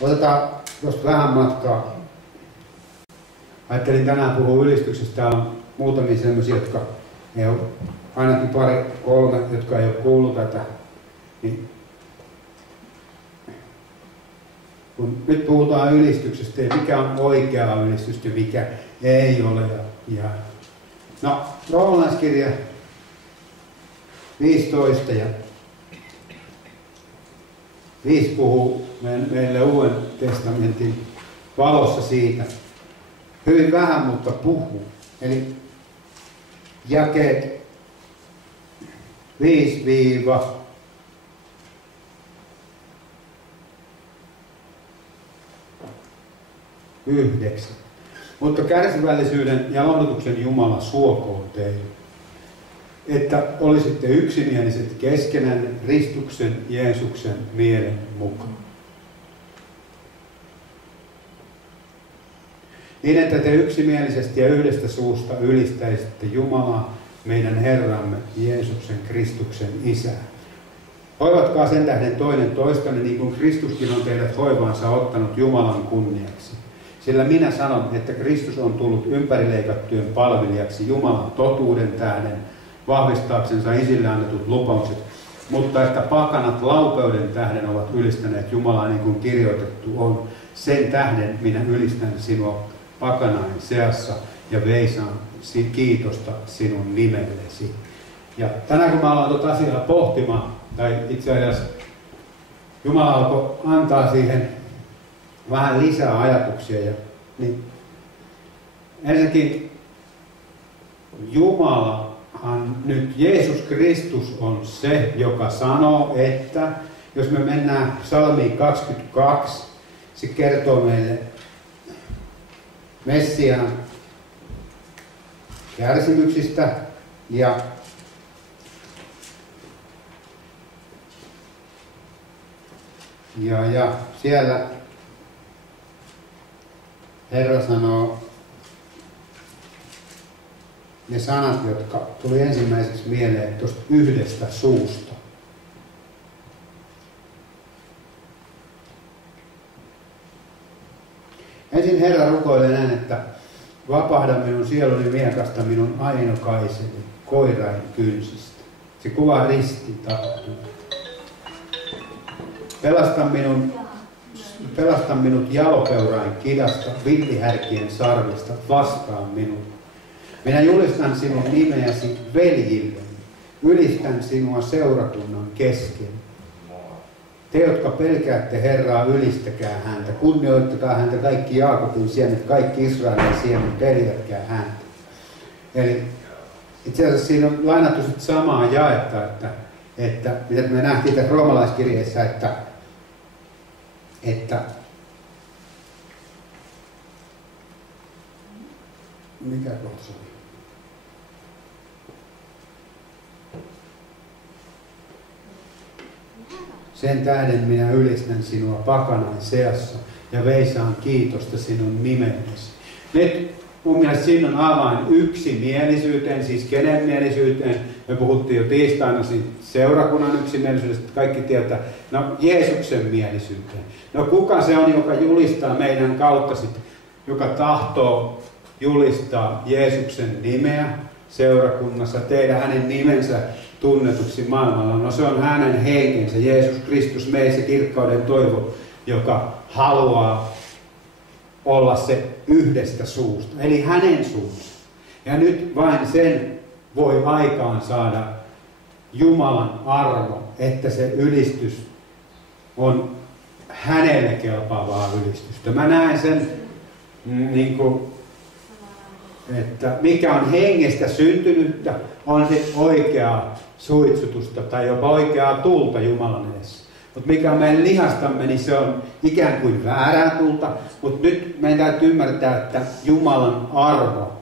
Otetaan tuosta vähän matkaa. Ajattelin tänään puhua ylistyksestä. Täällä on muutamia sellaisia, jotka ei ole, ainakin pari, kolme, jotka ei ole kuullut tätä. Niin, kun nyt puhutaan ylistyksestä ja mikä on oikeaa ylistystä ja mikä ei ole. No, roomalaiskirja 15 ja 5 puhuu meille Uuden testamentin valossa siitä. Hyvin vähän, mutta puhuu. Eli jakeet 5-9. Mutta kärsivällisyyden ja lohdutuksen Jumala suokoon teille, että olisitte yksimieliset keskenään Kristuksen Jeesuksen mielen mukaan. Niin, että te yksimielisesti ja yhdestä suusta ylistäisitte Jumalaa, meidän Herramme, Jeesuksen Kristuksen Isää. Hoivatkaa sen tähden toinen toistanne, niin kuin Kristuskin on teidät hoivaansa ottanut Jumalan kunniaksi. Sillä minä sanon, että Kristus on tullut ympärileikattyjen palvelijaksi Jumalan totuuden tähden, vahvistaaksensa isille annetut lupaukset, mutta että pakanat laupeuden tähden ovat ylistäneet Jumalaa, niin kuin kirjoitettu on. Sen tähden minä ylistän sinua pakanain seassa ja veisaan kiitosta sinun nimellesi. Ja tänään kun mä aloin tuota asiaa pohtimaan, tai itse asiassa Jumala alkoi antaa siihen vähän lisää ajatuksia. Niin ensinnäkin Jumalahan nyt, Jeesus Kristus on se, joka sanoo, että jos me mennään Psalmiin 22, se kertoo meille Messiaan kärsimyksistä ja siellä Herra sanoo ne sanat, jotka tuli ensimmäiseksi mieleen tuosta yhdestä suusta. Ensin Herra rukoilee näin, että vapahda minun sieluni miekasta minun ainokaiseni koirain kynsistä. Se kuvaa ristitapahtumaa. Pelasta minut jalopeurain kidasta, villihärkien sarvista, vastaan minut. Minä julistan sinun nimeäsi veljilleni, ylistän sinua seurakunnan kesken. Te, jotka pelkäätte Herraa, ylistäkää häntä, kunnioittakaa häntä kaikki Jaakobin siemet, kaikki Israelin siemet, peljätkää häntä. Eli itse asiassa siinä on lainattu sit samaa jaetta, että mitä me nähtiin tässä roomalaiskirjeessä, että mikä kohta se oli? Sen tähden minä ylistän sinua pakanain seassa ja veisaan kiitosta sinun nimellesi. Nyt mun mielestä siinä on avain yksimielisyyteen, siis kenen mielisyyteen. Me puhuttiin jo tiistaina siinä seurakunnan yksimielisyydestä, kaikki tietää. No Jeesuksen mielisyyteen. No kuka se on, joka julistaa meidän kautta sit, joka tahtoo julistaa Jeesuksen nimeä seurakunnassa, tehdä hänen nimensä tunnetuksi maailmalla. No se on hänen henkensä, Jeesus Kristus meissä kirkkauden toivo, joka haluaa olla se yhdestä suusta, eli hänen suusta. Ja nyt vain sen voi aikaan saada Jumalan arvo, että se ylistys on hänelle kelpaavaa ylistystä. Mä näen sen, niin kuin, että mikä on hengestä syntynyttä, on se oikeaa suitsutusta tai jopa oikeaa tulta Jumalan edessä. Mutta mikä on meidän lihastamme, niin se on ikään kuin väärää tulta. Mutta nyt meidän täytyy ymmärtää, että Jumalan arvo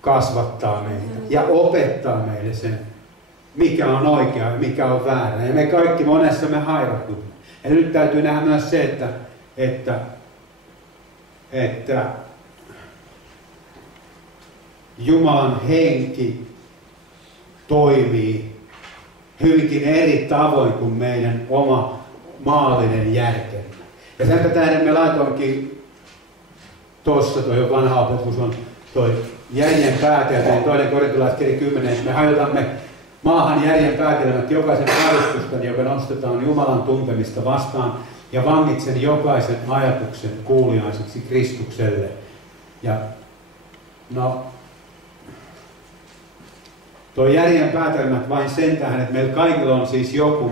kasvattaa meitä ja opettaa meille sen, mikä on oikea ja mikä on väärä. Ja me kaikki monessa me hairahdumme. Ja nyt täytyy nähdä myös se, että Jumalan henki toimii hyvinkin eri tavoin kuin meidän oma maallinen järkemme. Ja sen tähden me laitoinkin tuossa, toi vanha opetus on toi järjen päätelmä, toinen Korintalaiskirja 10, että me hajotamme maahan järjen päätelmät jokaisen ajatuksen, joka nostetaan Jumalan tuntemista vastaan, ja vangitsen jokaisen ajatuksen kuuliaiseksi Kristukselle. Ja no, tuo järjen päätelmät vain sen tähän, että meillä kaikilla on siis joku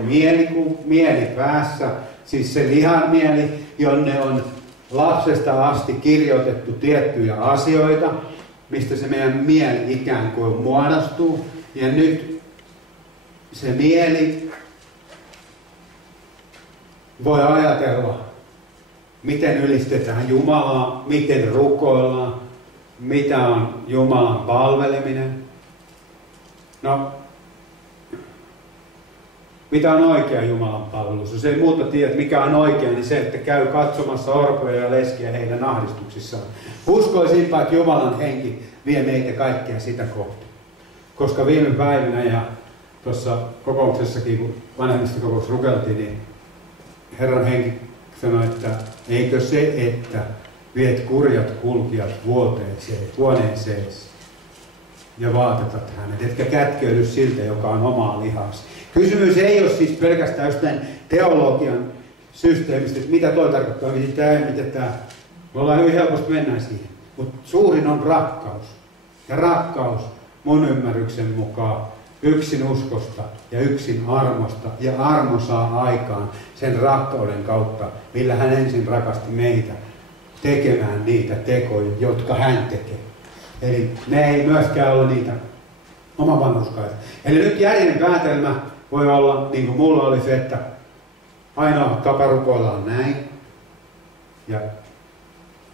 mieli päässä, siis se lihan mieli, jonne on lapsesta asti kirjoitettu tiettyjä asioita, mistä se meidän mieli ikään kuin muodostuu. Ja nyt se mieli voi ajatella, miten ylistetään Jumalaa, miten rukoillaan, mitä on Jumalan palveleminen. No, mitä on oikea Jumalan palvelus? Jos ei muuta tiedä, mikä on oikea, niin se, että käy katsomassa orpoja ja leskiä heidän ahdistuksissaan. Uskoisinpa, että Jumalan henki vie meitä kaikkea sitä kohti. Koska viime päivinä ja tuossa kokouksessakin, kun vanhemmista kokouksessa rukeltiin, niin Herran henki sanoi, että eikö se, että viet kurjat kulkijat huoneeseen ja vaatetat hänet, etkä kätkeydy siltä, joka on omaa lihasi. Kysymys ei ole siis pelkästään jostain teologian systeemistä, että mitä toi tarkoittaa, mitä tämä. Me ollaan hyvin helposti mennään siihen. Mutta suurin on rakkaus. Ja rakkaus mun ymmärryksen mukaan yksin uskosta ja yksin armosta. Ja armo saa aikaan sen rakkauden kautta, millä hän ensin rakasti meitä tekemään niitä tekoja, jotka hän tekee. Eli ne ei myöskään ole niitä omavanhuskaita. Eli nyt järjen päätelmä voi olla, niin kuin mulla oli se, että ainoa tapa rukoilla on näin. Ja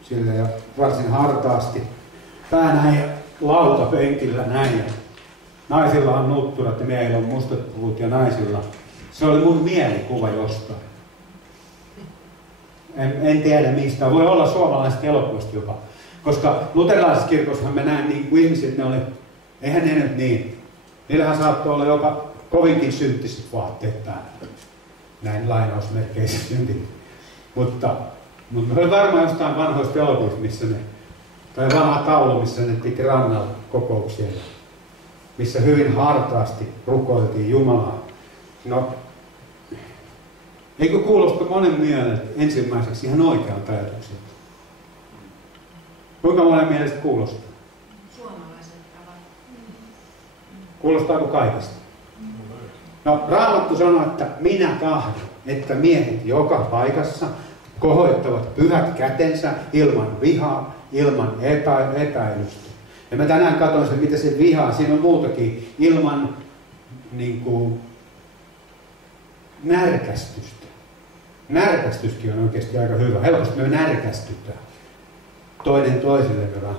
sillä ja varsin hartaasti. Pää näin ja lautapenkillä näin. Ja naisilla on nutturat ja miehillä on mustat puvut ja naisilla. Se oli mun mielikuva jostain. En tiedä mistä. Voi olla suomalaiset elokuvasta jopa. Koska luterilaisessa kirkossahan me näin niin kuin ihmiset, ne oli, eihän ne nyt niin. Niillähän saattoi olla jopa kovinkin synttiset vaatteet päällä. Näin lainausmerkeissä synti. Mutta me oli varmaan jostain vanhoista elokuvista, missä ne, tai vanha taulu, missä ne piti rannalla kokouksia, missä hyvin hartaasti rukoiltiin Jumalaa. No, eikö kuulosta monen mielen ensimmäiseksi ihan oikean ajatuksen? Kuinka monen mielestä kuulostaa? Suomalaiset tavat. Kuulostaako kaikista? No, Raamattu sanoo, että minä tahdon, että miehet joka paikassa kohoittavat pyhät kätensä ilman vihaa, ilman epäilystä. Ja mä tänään katsoin sen, mitä se vihaa, siinä on muutakin, ilman niin kuin, närkästystä. Närkästyskin on oikeasti aika hyvä. Helposti me närkästytään toinen toiselle vähän.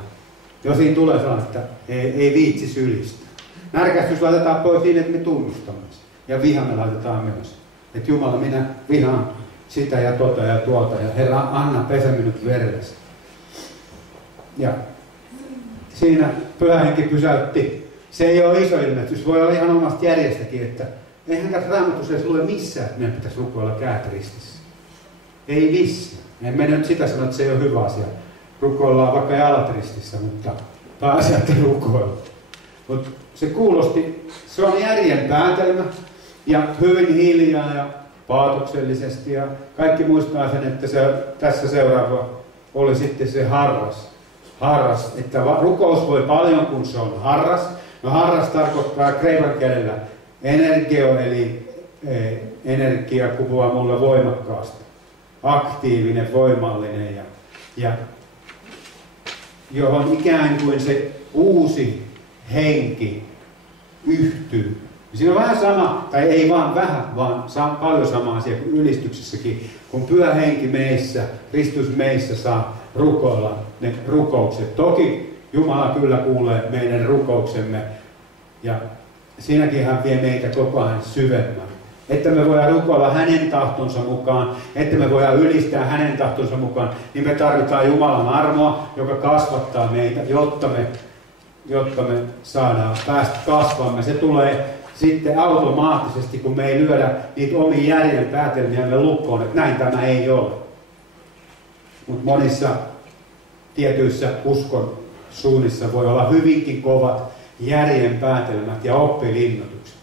Jos siinä tulee sellainen, että ei viitsi sylistä. Närkästys laitetaan pois niin, että me tunnustamme sen. Ja viha me laitetaan myös. Että Jumala, minä vihaan sitä ja tuota ja tuota. Ja Herra, anna pesä minut verellesi. Ja siinä Pyhä Henki pysäytti. Se ei ole iso ilmetys. Voi olla ihan omasta järjestäkin, että eihän tässä Raamatussa edes lue missään, että meidän pitäisi rukoilla käät ristissä. Ei missään. En mene nyt sitä sanoa, että se ei ole hyvä asia. Rukoillaan vaikka jalat ristissä, mutta pääasia, että rukoilla. Mutta se kuulosti, se on järjen päätelmä ja hyvin hiljaa ja paatoksellisesti ja kaikki muistaa sen, että se, tässä seuraava oli sitten se harras, että rukous voi paljon, kun se on harras. No harras tarkoittaa kreikan kielellä energio, eli energia kuvaa mulle voimakkaasti. Aktiivinen, voimallinen ja johon ikään kuin se uusi henki yhtyy. Siinä on vähän sama, tai ei vaan vähän, vaan paljon sama asia kuin ylistyksessäkin. Kun Pyhä Henki meissä, Kristus meissä saa rukoilla ne rukoukset. Toki Jumala kyllä kuulee meidän rukouksemme ja siinäkin hän vie meitä koko ajan syvemmän. Että me voidaan rukoilla hänen tahtonsa mukaan, että me voidaan ylistää hänen tahtonsa mukaan, niin me tarvitaan Jumalan armoa, joka kasvattaa meitä, jotta me saadaan päästä kasvamaan. Se tulee sitten automaattisesti, kun me ei lyödä niitä omia järjen päätelmiämme lukkoon, että näin tämä ei ole. mutta monissa tietyissä uskon suunnissa voi olla hyvinkin kovat järjen päätelmät ja oppilinnoitukset.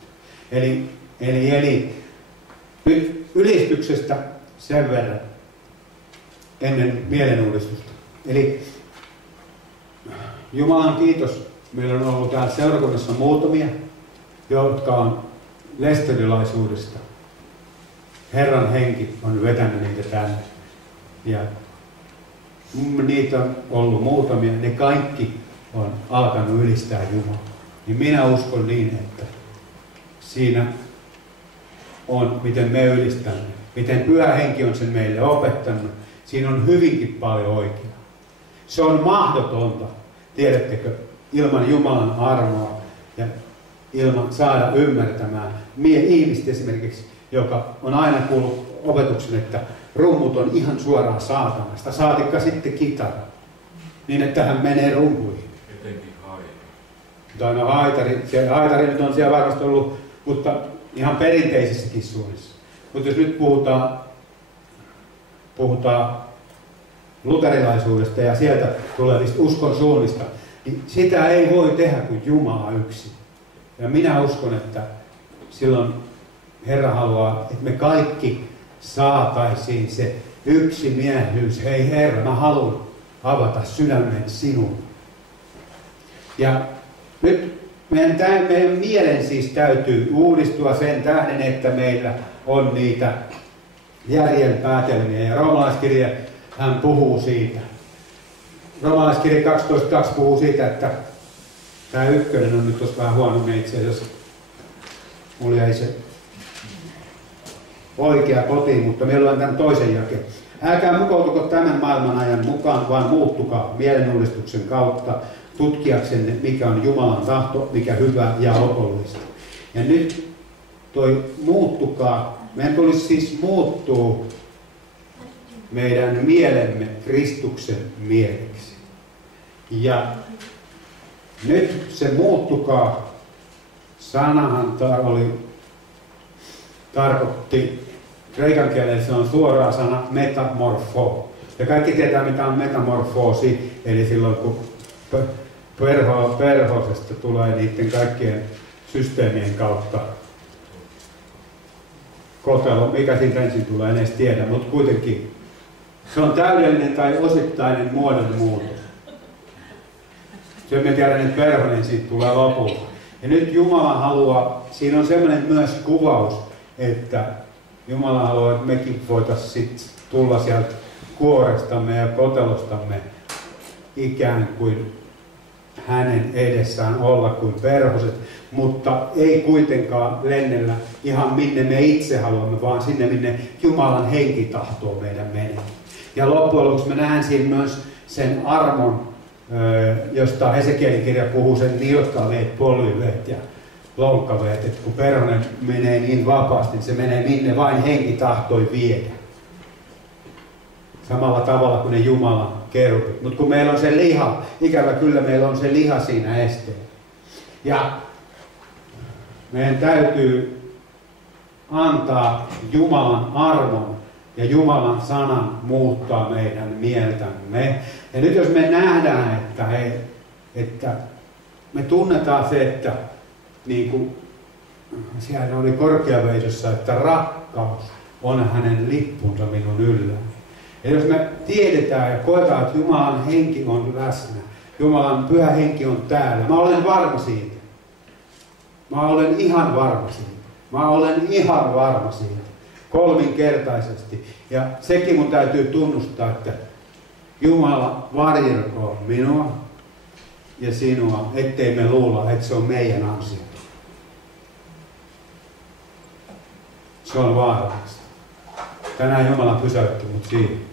Eli nyt ylistyksestä sen verran ennen mielenuudistusta. Eli Jumalan kiitos, meillä on ollut täällä seurakunnassa muutamia, jotka on lesterilaisuudesta. Herran henki on vetänyt niitä tänne. Ja niitä on ollut muutamia, ne kaikki on alkanut ylistää Jumalaa. Niin minä uskon niin, että siinä on, miten me ylistämme, miten Pyhä Henki on sen meille opettanut. Siinä on hyvinkin paljon oikeaa. Se on mahdotonta, tiedättekö, ilman Jumalan armoa ja ilman saada ymmärtämään ihmistä esimerkiksi, joka on aina kuullut opetuksen, että rummut on ihan suoraan saatanasta, saatikka sitten kitara, niin että hän menee rumpuihin. Etenkin haitari. Tai no haitari nyt on siellä varmasti ollut, mutta ihan perinteisessäkin suunnissa. Mutta jos nyt puhutaan luterilaisuudesta ja sieltä tulevista uskon suunnista, niin sitä ei voi tehdä kuin Jumala yksin. Ja minä uskon, että silloin Herra haluaa, että me kaikki saataisiin se yksimielisyys. Hei Herra, mä haluan avata sydämen sinulle. Ja nyt meidän mielen siis täytyy uudistua sen tähden, että meillä on niitä järjen päätelmiä. Ja roomalaiskirja, hän puhuu siitä. Roomalaiskirja 12.2 puhuu siitä, että tämä ykkönen on nyt tuossa vähän huono itse asiassa. Mulla jäi se oikea kotiin, mutta meillä on tämän toisen jakeen. Älkää mukautuko tämän maailman ajan mukaan, vaan muuttukaa mielenuudistuksen kautta tutkiaksenne, mikä on Jumalan tahto, mikä hyvä ja lopullista. Ja nyt toi muuttukaa, meidän tulisi siis muuttua meidän mielemme Kristuksen mieleksi. Ja nyt se muuttukaa, sanahan tarkoitti, kreikan kielellä se on suora sana metamorfo. Ja kaikki tietää mitä on metamorfoosi, eli silloin kun perhosesta tulee niiden kaikkien systeemien kautta kotelo, mikä siitä ensin tulee, en edes tiedä, mutta kuitenkin se on täydellinen tai osittainen muodonmuutos. Se me tiedän, että perhonen siitä tulee lopulta. Ja nyt Jumala haluaa, siinä on sellainen myös kuvaus, että Jumala haluaa, että mekin voitaisiin tulla sieltä kuorestamme ja kotelostamme ikään kuin hänen edessään olla kuin perhoset, mutta ei kuitenkaan lennellä ihan minne me itse haluamme, vaan sinne minne Jumalan henki tahtoo meidän menee. Ja loppujen lopuksi me nähdään siinä myös sen armon, josta Hesekielin kirja puhuu, sen nilkkaveet, polviveet ja lonkkaveet, että kun perhonen menee niin vapaasti, se menee minne vain henki tahtoi viedä. Samalla tavalla kuin ne Jumalan keruvit. Mutta kun meillä on se liha, ikävä kyllä meillä on se liha siinä esteellä. Ja meidän täytyy antaa Jumalan armon ja Jumalan sanan muuttaa meidän mieltämme. Ja nyt jos me nähdään, että me tunnetaan se, että niin kuin siellä oli Korkeaveisossa, että rakkaus on hänen lippunsa minun yllään. Ja jos me tiedetään ja koetaan, että Jumalan henki on läsnä, Jumalan pyhä henki on täällä, mä olen varma siitä. Mä olen ihan varma siitä. Mä olen ihan varma siitä. Kolminkertaisesti. Ja sekin mun täytyy tunnustaa, että Jumala varjelkoon minua ja sinua, ettei me luulla, että se on meidän ansio. Se on vaarallista. Tänään Jumala pysäytti mut siihen.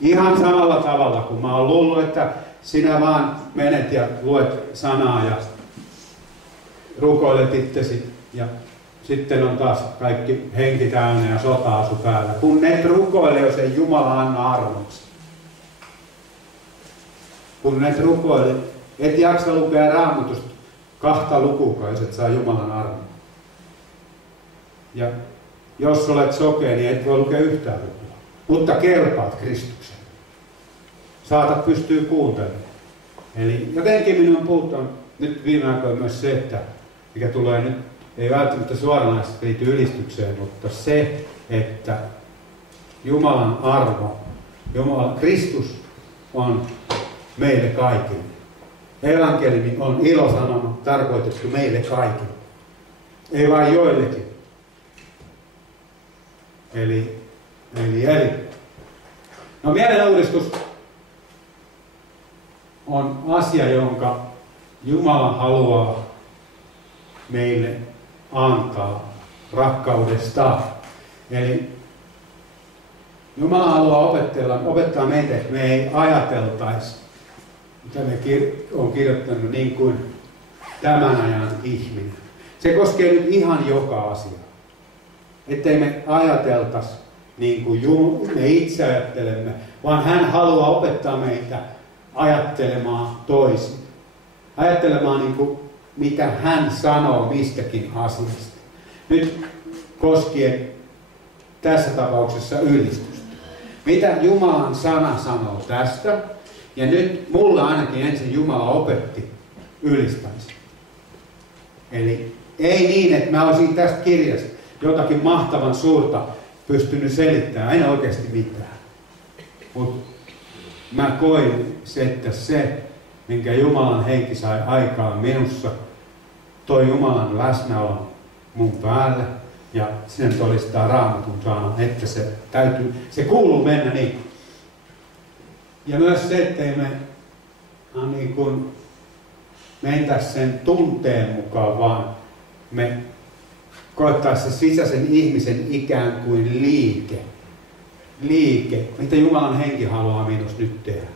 Ihan samalla tavalla, kun mä oon luullut, että sinä vaan menet ja luet sanaa ja rukoilet itsesi ja sitten on taas kaikki henki täynnä ja sota-asu päällä. Kun et rukoile, jos ei Jumala anna armoksi. Kun et rukoile, et jaksa lukea Raamatusta 2 lukukaan, jos et saa Jumalan armoa. Ja jos olet sokea, niin et voi lukea yhtään lukua. Mutta kelpaat Kristuksen. saatat pystyy kuuntelemaan. Eli jotenkin minun on puhuttanut nyt viime aikoina myös se, että mikä tulee nyt, ei välttämättä suoranaisesti liity ylistykseen, mutta se, että Jumalan armo, Kristus on meille kaikille. Evankeliumi on ilosanoma tarkoitettu meille kaikille. Ei vain joillekin. Eli. No mielenuudistus on asia, jonka Jumala haluaa meille antaa rakkaudestaan. Eli Jumala haluaa opettaa meitä, että me ei ajateltaisi, mitä me on kirjoittanut niin kuin tämän ajan ihminen. Se koskee nyt ihan joka asia. Ettei me ajateltaisi niin kuin me itse ajattelemme, vaan hän haluaa opettaa meitä ajattelemaan toisin. Ajattelemaan niin kuin mitä hän sanoo mistäkin asiasta. Nyt koskien tässä tapauksessa ylistystä. Mitä Jumalan sana sanoo tästä? Ja nyt mulla ainakin ensin Jumala opetti ylistämistä. Eli ei niin, että mä olisin tästä kirjasta jotakin mahtavan suurta pystynyt selittämään. En oikeasti mitään. Mutta mä koin että se, minkä Jumalan henki sai aikaan minussa, toi Jumalan läsnäolon mun päälle. Ja sen todistaa Raamatun sana, että se kuuluu mennä niin. Ja myös se, ettei me niin kuin mentäisi sen tunteen mukaan, vaan me koettaisi se sisäisen ihmisen ikään kuin liike, mitä Jumalan henki haluaa minusta nyt tehdä.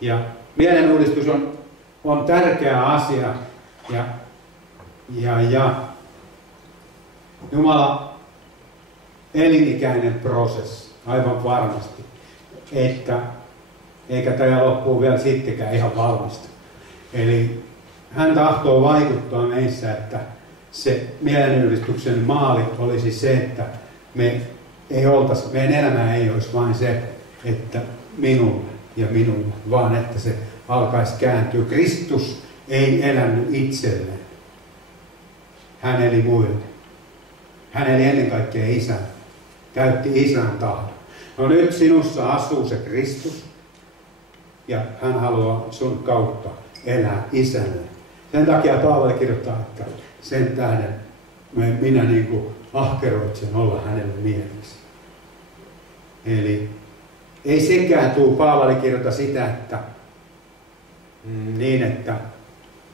Ja mielenuudistus on tärkeä asia ja Jumala elinikäinen prosessi, aivan varmasti, eikä tämä loppuu vielä sittenkään ihan valmista. Eli hän tahtoo vaikuttaa meissä, että se mielenuudistuksen maali olisi se, että meidän elämä ei olisi vain se, että minulle, vaan että se alkaisi kääntyä. Kristus ei elänyt itselleen. Hän eli muille. Hän eli ennen kaikkea isän. Täytti isän tahdon. No nyt sinussa asuu se Kristus. Ja hän haluaa sun kautta elää isälle. Sen takia Paavali kirjoittaa, että sen tähden minä niin kuin ahkeroitsen olla hänelle mieliksi. Eli ei sekään Paavali kirjoita sitä, että niin, että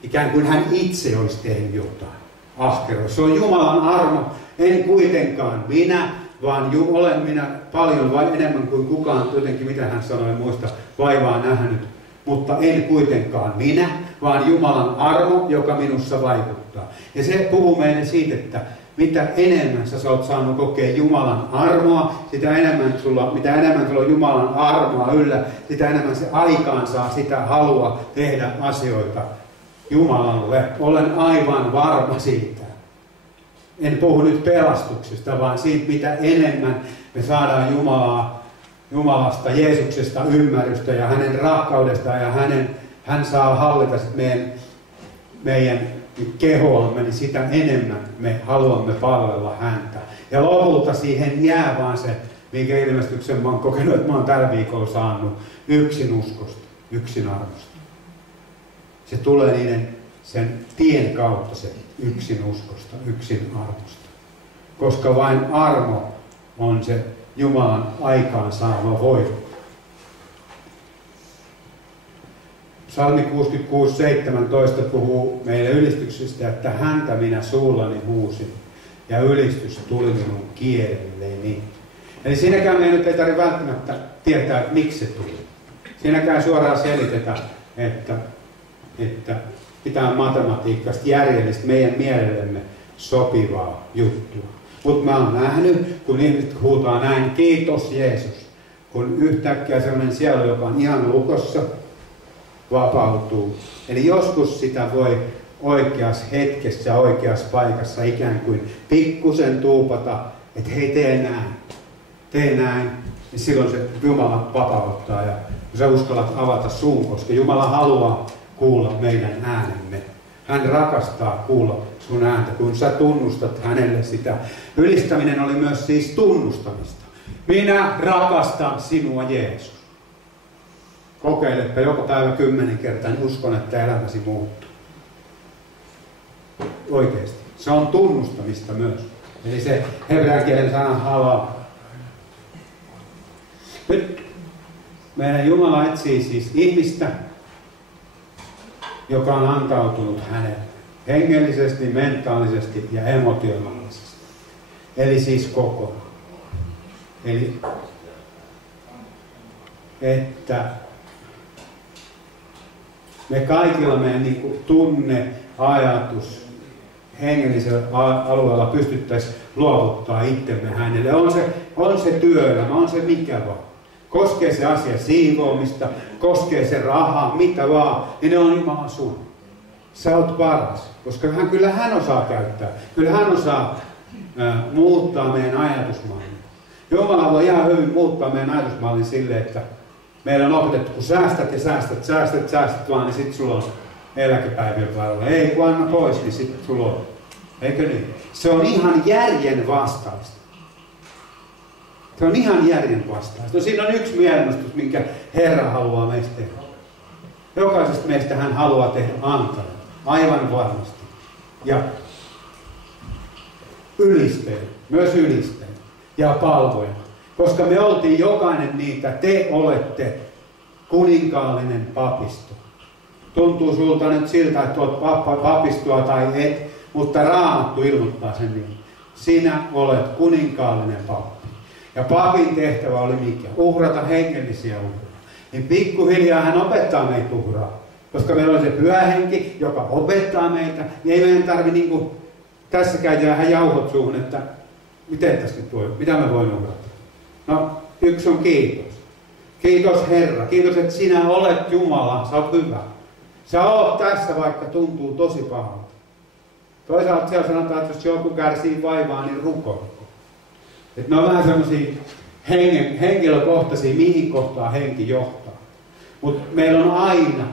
ikään kuin hän itse olisi tehnyt jotain. Ahkerois. Se on Jumalan armo. En kuitenkaan minä, vaan olen minä paljon vai enemmän kuin kukaan, jotenkin mitä hän sanoi, en muista, vaivaa nähnyt. Mutta en kuitenkaan minä, vaan Jumalan armo, joka minussa vaikuttaa. Ja se puhuu meille siitä, että mitä enemmän sä oot saanut kokea Jumalan armoa, mitä enemmän sulla on Jumalan armoa yllä, sitä enemmän se aikaan saa sitä halua tehdä asioita Jumalalle. Olen aivan varma siitä. En puhu nyt pelastuksesta, vaan siitä, mitä enemmän me saadaan Jumalasta, Jeesuksesta ymmärrystä ja hänen rakkaudestaan ja hän saa hallita meidän kehoamme, niin sitä enemmän me haluamme palvella häntä. Ja lopulta siihen jää vaan se, minkä ilmestyksen mä oon kokenut, että mä oon tällä viikolla saanut yksin uskosta, yksin armosta. Se tulee sen tien kautta se yksin uskosta, yksin armosta. Koska vain armo on se Jumalan aikaan saama voima. Psalmi 66:17 puhuu meille ylistyksestä, että häntä minä suullani huusin ja ylistys tuli minun kielelleni. Eli siinäkään meidän nyt ei tarvitse välttämättä tietää, että miksi se tuli. Siinäkään suoraan selitetä, että pitää matematiikasta järjellistä meidän mielellemme sopivaa juttua. Mutta mä oon nähnyt, kun ihmiset huutaa näin, kiitos Jeesus, kun yhtäkkiä sellainen sielu, joka on ihan ukossa, vapautuu. Eli joskus sitä voi oikeassa hetkessä ja oikeassa paikassa ikään kuin pikkusen tuupata, että hei tee näin, niin silloin se Jumala vapauttaa ja sä uskallat avata suun, koska Jumala haluaa kuulla meidän äänemme. Hän rakastaa kuulla sun ääntä, kun sä tunnustat hänelle sitä. Ylistäminen oli myös siis tunnustamista. Minä rakastan sinua, Jeesus. Kokeilepa joka päivä 10 kertaa, niin uskon, että elämäsi muuttuu. Oikeasti. Se on tunnustamista myös. Eli se hebrean kielen sana halaa. Nyt meidän Jumala etsii siis ihmistä, joka on antautunut hänelle. Hengellisesti, mentaalisesti ja emotionaalisesti. Eli siis kokonaan. Eli että me kaikilla meidän niin tunne, ajatus, hengellisellä alueella pystyttäisiin luovuttaa itsemme hänelle. On se työelämä, on se mikä vaan. Koskee se asia siivoamista, koskee se rahaa, mitä vaan, niin ne on Jumalan sun. Sä oot paras, koska kyllä hän osaa käyttää. Kyllä hän osaa muuttaa meidän ajatusmallin. Jumala voi ihan hyvin muuttaa meidän ajatusmallin silleen, että meillä on opetettu, kun säästät ja säästät vaan, niin sit sulla on eläkepäivien varoilla. Ei, kun anna pois, niin sit sulla on. Eikö niin? Se on ihan järjen vastaista. Se on ihan järjen vastaista. No siinä on yksi mielennostus, minkä Herra haluaa meistä tehdä. Jokaisesta meistä hän haluaa tehdä antajan. Aivan varmasti. Ja ylistäjä. Myös ylistäjä. Ja palvoja. Koska me oltiin jokainen niitä. Te olette kuninkaallinen papisto. Tuntuu sulta nyt siltä, että olet papistoa tai et. Mutta Raamattu ilmoittaa sen niin. Sinä olet kuninkaallinen pappi. Ja papin tehtävä oli mikä? Uhrata hengellisiä uhreja. Niin pikkuhiljaa hän opettaa meitä uhraa. Koska meillä on se pyhä henki, joka opettaa meitä, niin ei meidän tarvitse niin tässäkään jäädä jauhot suuhun, että miten tässä nyt voi, mitä mä voin uhrata. No, yksi on kiitos. Kiitos Herra. Kiitos, että sinä olet Jumala. Sä oot hyvä. Sä oot tässä, vaikka tuntuu tosi pahalta. Toisaalta siellä sanotaan, että jos joku kärsii vaivaa, niin rukoilko. Että ne on vähän semmosia henkilökohtaisia, mihin kohtaan henki johtaa. Mutta meillä on aina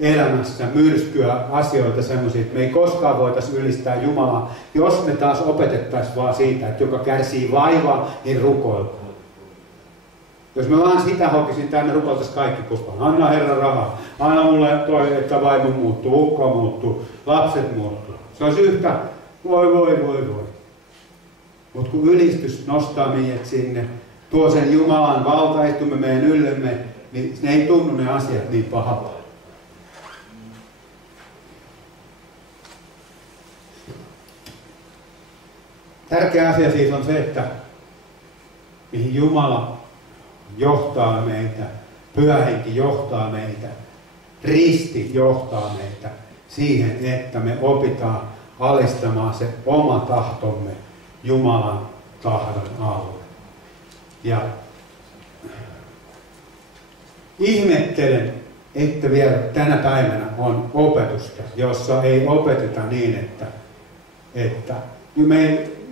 elämässä myrskyä asioita semmoisia, että me ei koskaan voitaisiin ylistää Jumalaa, jos me taas opetettaisiin vaan siitä, että joka kärsii vaivaa, niin rukoilko. Jos mä vaan sitä hokisin, tänne rukoiltaisiin kaikki koskaan. Anna Herra rahaa. Anna mulle toi, että vaimo muuttuu, ukko muuttuu, lapset muuttuu. Se olisi yhtä, voi. Mutta kun ylistys nostaa meidät sinne, tuo sen Jumalan valtaistumme meidän yllemme, niin ne ei tunnu ne asiat niin pahalta. Tärkeä asia siis on se, että mihin Jumala johtaa meitä, Pyhä Henki johtaa meitä, risti johtaa meitä siihen, että me opitaan alistamaan se oma tahtomme Jumalan tahdon alle. Ja ihmettelen, että vielä tänä päivänä on opetusta, jossa ei opeteta niin, että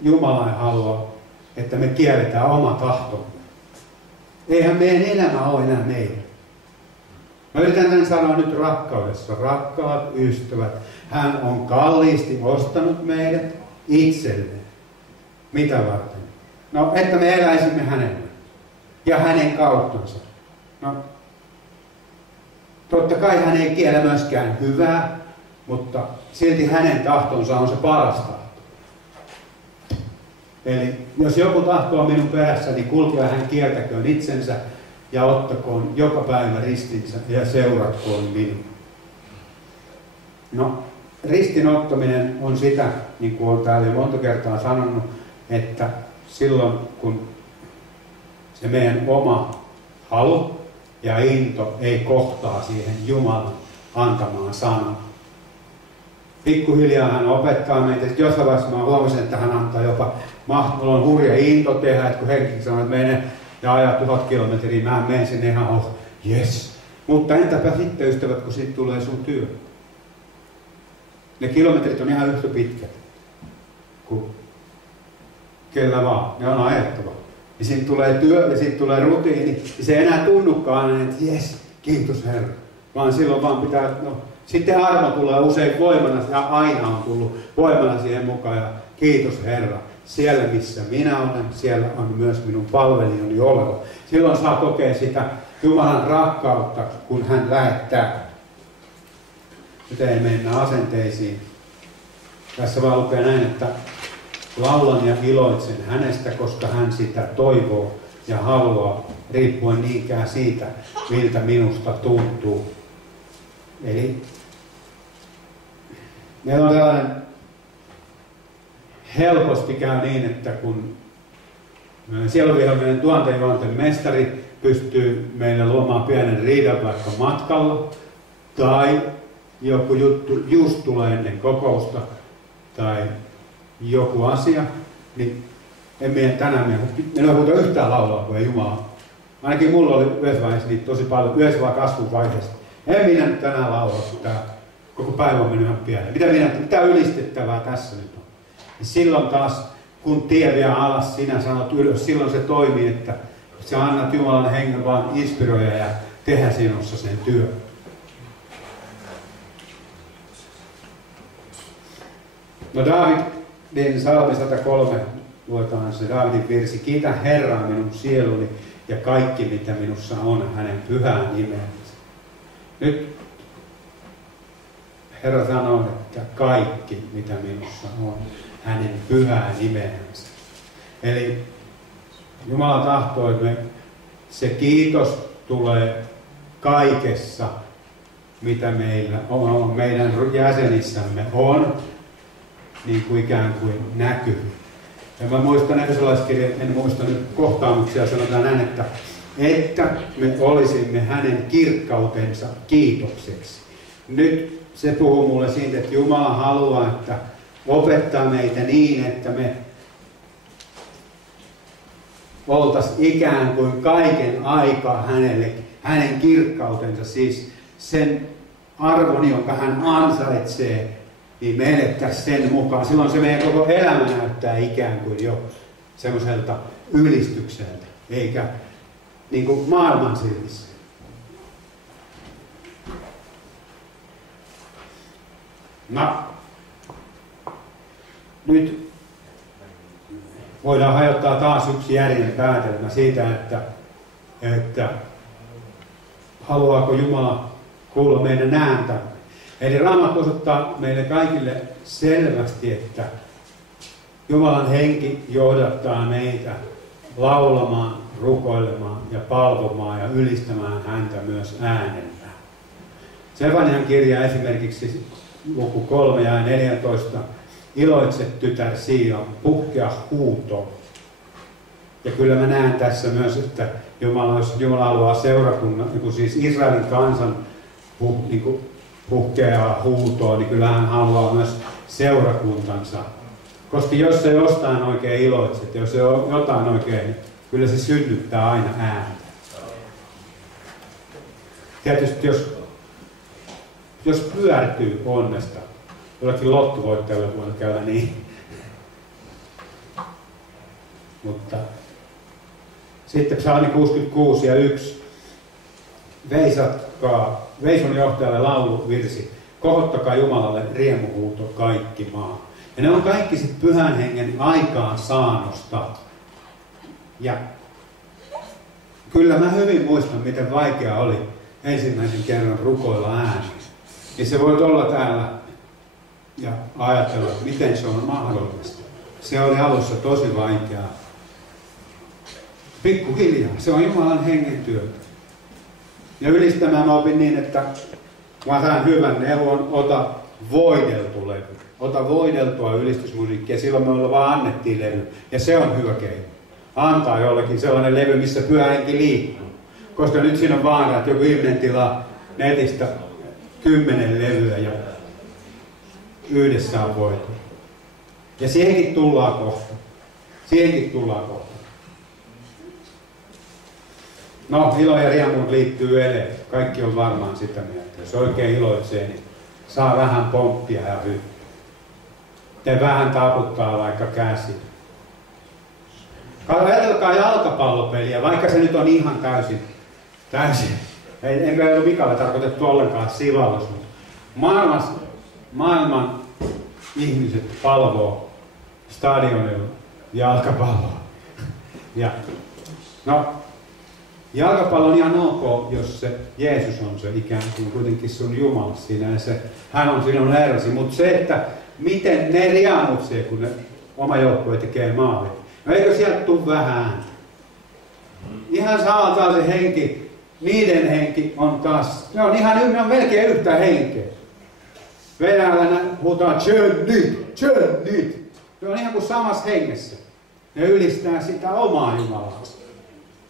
Jumala ei halua, että me kielletään oma tahtomme. Eihän meidän elämä ole enää meidän. Mä yritän tämän sanoa nyt rakkaudessa. Rakkaat ystävät, hän on kalliisti ostanut meidät itselleen. Mitä varten? No, että me eläisimme hänelle ja hänen kauttansa. No, totta kai hän ei kiellä myöskään hyvää, mutta silti hänen tahtonsa on se paras tahto. Eli jos joku tahtoo minun perässäni, niin kulkea hän kieltäköön itsensä ja ottakoon joka päivä ristinsä ja seuratkoon minua. No, ristin ottaminen on sitä, niin kuin olen täällä jo monta kertaa sanonut, että silloin kun se meidän oma halu ja into ei kohtaa siihen Jumalan antamaan sanaan. Pikkuhiljaa hän opettaa meitä. Sitten jossain vaiheessa mä huomasin, että hän antaa jopa, mulla on hurja into tehdä, että kun henki sanoo, että mene ja ajaa 1000 kilometriä, mä menen sinne ihan yes. Mutta entäpä sitten ystävät, kun siitä tulee sun työ? Ne kilometrit on ihan yhtä pitkät kuin kellä vaan. Ne on ajettava. ja siitä tulee työ ja siitä tulee rutiini, ja se ei enää tunnukaan, että jes, kiitos Herra. Vaan silloin vaan pitää, sitten armo tulee usein voimana, ja aina on tullut voimana siihen mukaan, ja kiitos Herra. Siellä missä minä olen, siellä on myös minun palvelijani oleva. Silloin saa kokea sitä Jumalan rakkautta, kun hän lähettää. Nyt ei mennä asenteisiin. Tässä vaan lukee näin, että laulan ja iloitsen hänestä, koska hän sitä toivoo ja haluaa, riippuen niinkään siitä, miltä minusta tuntuu. Eli meillä on tällainen, helposti käy niin, että kun sieluvihollinen tuonteen mestari pystyy meille luomaan pienen riidan vaikka matkalla, tai joku juttu just tulee ennen kokousta, tai joku asia, niin en mene tänään en ole puhuta yhtään laulaa kuin Jumala. Ainakin mulla oli yhdessä vaiheessa niitä tosi paljon, yhdessä vaan kasvuvaiheessa. En minä nyt tänään laulaa, kun tämä koko päivä on mennyt ihan pieleen. Mitä ylistettävää tässä nyt on? Ja silloin taas, kun tie vie alas, sinä sanot ylös, silloin se toimii, että sä annat Jumalan hengen vaan inspiroida ja tehdä sinussa sen työn. No Daavidin psalmi 103, luetaan se Daavidin virsi. Kiitä Herraa minun sieluni ja kaikki mitä minussa on hänen pyhään nimensä. Nyt Herra sanoo, että kaikki mitä minussa on hänen pyhää nimensä. Eli Jumala tahtoo, että se kiitos tulee kaikessa, mitä meillä on, meidän jäsenissämme on, niin kuin ikään kuin näkyy. Ja mä muistan efesolaiskirjan, en muista nyt kohtaamuksia, sanotaan näin, että me olisimme hänen kirkkautensa kiitokseksi. Nyt se puhuu mulle siitä, että Jumala haluaa, että opettaa meitä niin, että me oltaisiin ikään kuin kaiken aikaa hänelle, hänen kirkkautensa, siis sen arvon, jonka hän ansaitsee, niin me elettäisiin sen mukaan. Silloin se meidän koko elämä näyttää ikään kuin jo semmoiselta ylistykseltä, eikä niin kuin maailman silmissä. No, nyt voidaan hajottaa taas yksi järjen päätelmä siitä, että haluaako Jumala kuulla meidän ääntä. Eli Raamattu osoittaa meille kaikille selvästi, että Jumalan henki johdattaa meitä laulamaan, rukoilemaan ja palvomaan ja ylistämään häntä myös äänellä. Sefanian kirja esimerkiksi luku 3 ja 14. Iloitse tytär Sion, puhkea huuto. Ja kyllä mä näen tässä myös, että Jumala haluaa seurakunnan, niin siis Israelin kansan puhkeaa huutoa, niin kyllä hän haluaa myös seurakuntansa. Koska jos se jostain oikein iloitset, jos se on jotain oikein, niin kyllä se synnyttää aina ääntä. Tietysti jos pyörtyy onnesta, jollakin lottovoittajalle voi käydä niin. Mutta sitten psalmi 66 ja 1. Veisatkaa, Veison johtajalle lauluvirsi. Kohottakaa Jumalalle riemuhuuto kaikki maa. Ja ne on kaikki sit Pyhän Hengen aikaansaannosta. Ja kyllä mä hyvin muistan, miten vaikea oli ensimmäisen kerran rukoilla ääni. Ja se voi olla täällä ja ajatella, että miten se on mahdollista. Se oli alussa tosi vaikeaa. Pikkuhiljaa. Se on Jumalan hengen työtä. Ja ylistämään mä opin niin, että mä saan hyvän neuvon, ota voideltu levy. Ota voideltua ylistysmusiikkia, silloin me vaan annettiin levy. Ja se on hyvä keino. Antaa jollekin sellainen levy, missä Pyhä Henki liikkuu. Koska nyt siinä on vaara, että joku ihminen tilaa netistä 10 levyä ja yhdessä on voitu. Ja siihenkin tullaan kohta. No, ilo ja riemuun liittyy ele. Kaikki on varmaan sitä mieltä. Jos oikein iloitsee, niin saa vähän pomppia ja hyppää. Te vähän taputtaa vaikka käsi. Ajatelkaa jalkapallopeliä, vaikka se nyt on ihan täysin. Enkä ole Mikalle tarkoitettu ollenkaan sivallus, mutta maailman ihmiset palvoo stadionilla jalkapalloa. Ja, no, jalkapallo on ihan ok, jos se Jeesus on se ikään kuin kuitenkin sun Jumala siinä ja hän on sinun herrasi, mutta se, että miten ne riamutsee, kun ne oma joukkue tekee maalit. No eikö sieltä tule vähän ääntä? Ihan samalla se henki, niiden henki on taas, ne on melkein yhtä henkeä. Venäjällä huutaa tjönnit. Ne on ihan kuin samassa hengessä. Ne ylistää sitä omaa Jumalaa.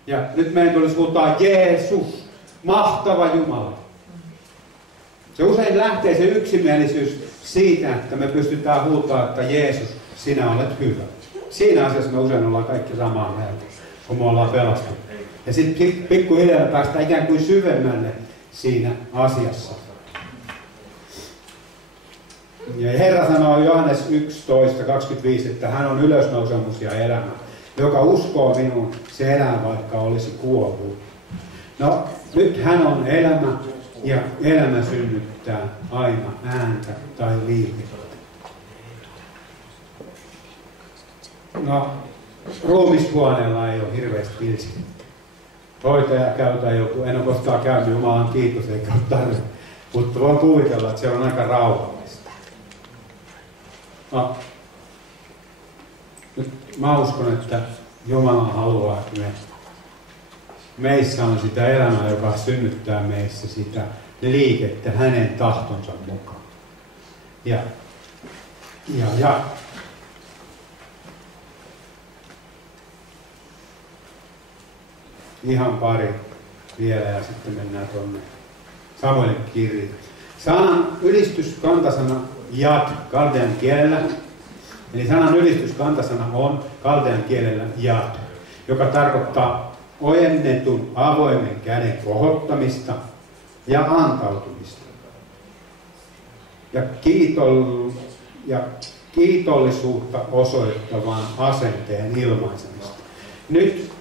Ja nyt meidän tulisi huutaa Jeesus, mahtava Jumala. Se usein lähtee se yksimielisyys siitä, että me pystytään huutamaan, että Jeesus, sinä olet hyvä. Siinä asiassa me usein ollaan kaikki samaa mieltä, kun me ollaan pelastettu. Ja sitten pikkuhiljaa päästään ikään kuin syvemmälle siinä asiassa. Ja Herra sanoo Johannes 11:25, että hän on ylösnousemus ja elämä. Joka uskoo minuun, se elää vaikka olisi kuollut. No, nyt hän on elämä ja elämä synnyttää aina ääntä tai liikettä. No, ruumishuoneella ei ole hirveästi pilsiä. Hoitaja käytä joku, en ole koskaan käynyt, Jumalan kiitos, eikä ole tarvitse. Mutta voin kuvitella, että se on aika rauhallista. No, nyt mä uskon, että Jumala haluaa, että meissä on sitä elämää, joka synnyttää meissä sitä liikettä hänen tahtonsa mukaan. Ja ihan pari vielä ja sitten mennään tuonne Samuelin kirjaan. Sanan ylistyskantasana jad kaldean kielellä. Eli sanan ylistyskantasana on kaldean kielellä jad, joka tarkoittaa ojennetun avoimen käden kohottamista ja antautumista. Ja kiitollisuutta osoittavaan asenteen ilmaisemista. Nyt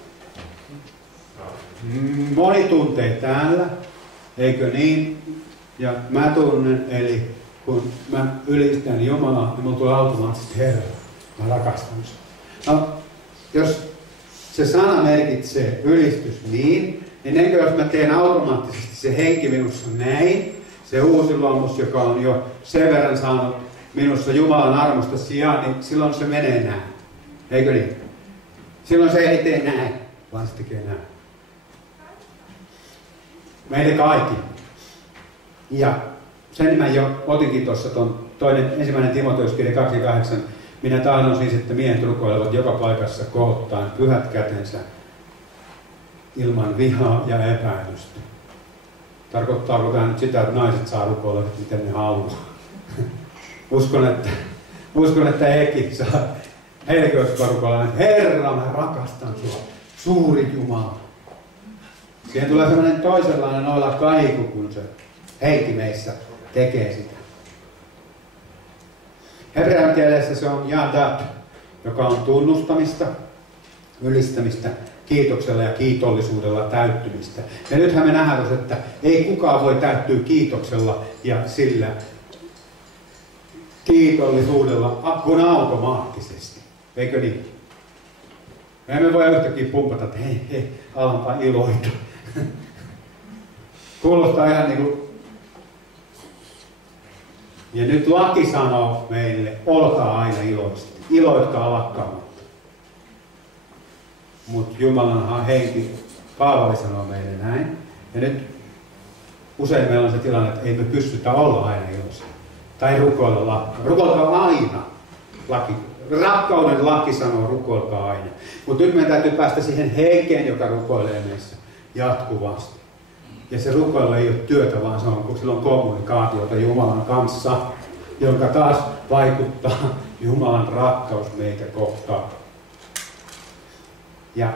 moni tuntee täällä, eikö niin? Ja mä tunnen, eli kun mä ylistän Jumalaa, niin mulla tulee automaattisesti Herra. Mä rakastan sitä. No, jos se sana merkitsee ylistys niin jos mä teen automaattisesti se henki minussa näin, se uusi luomus, joka on jo sen verran saanut minussa Jumalan armosta sijaan, niin silloin se menee näin. Eikö niin? Silloin se ei tee näin, vaan se tekee näin. Meille kaikki. Ja sen mä jo otinkin tuossa tuon 1. Timoteus-kirja 2:8. Minä tahdon siis, että miehet rukoilevat joka paikassa kohottaen pyhät kätensä ilman vihaa ja epäilystä. Tarkoittaako tämä nyt sitä, että naiset saa rukoilla, miten ne haluaa? Uskon, että hekin saa. Heillekin olisi rukoilla, että Herra, mä rakastan sinua, suuri Jumala. Siihen tulee sellainen toisenlainen olla kaiku, kun se henki meissä tekee sitä. Hebrean kielessä se on yadat, joka on tunnustamista, ylistämistä, kiitoksella ja kiitollisuudella täyttymistä. Ja nythän me nähdään, että ei kukaan voi täyttyä kiitoksella ja sillä kiitollisuudella kun automaattisesti. Eikö niin? Me emme voi yhtäkkiä pumpata, että hei, alanpa iloita. Kuulostaa ihan niin kuin. Ja nyt laki sanoo meille, olkaa aina iloisesti. Iloitkaa lakkaamatta. Mutta Jumalan henki, Paavali sanoo meille näin. Ja nyt usein meillä on se tilanne, että ei me pystytä olla aina iloisia. Tai rukoilla lakkaa. Rukoilkaa aina. Laki. Rakkauden laki sanoo, rukoilkaa aina. Mutta nyt meidän täytyy päästä siihen henkeen, joka rukoilee meissä jatkuvasti. Ja se rukoilu ei ole työtä, vaan se on silloin kommunikaatiota Jumalan kanssa, jonka taas vaikuttaa Jumalan rakkaus meitä kohtaan. Ja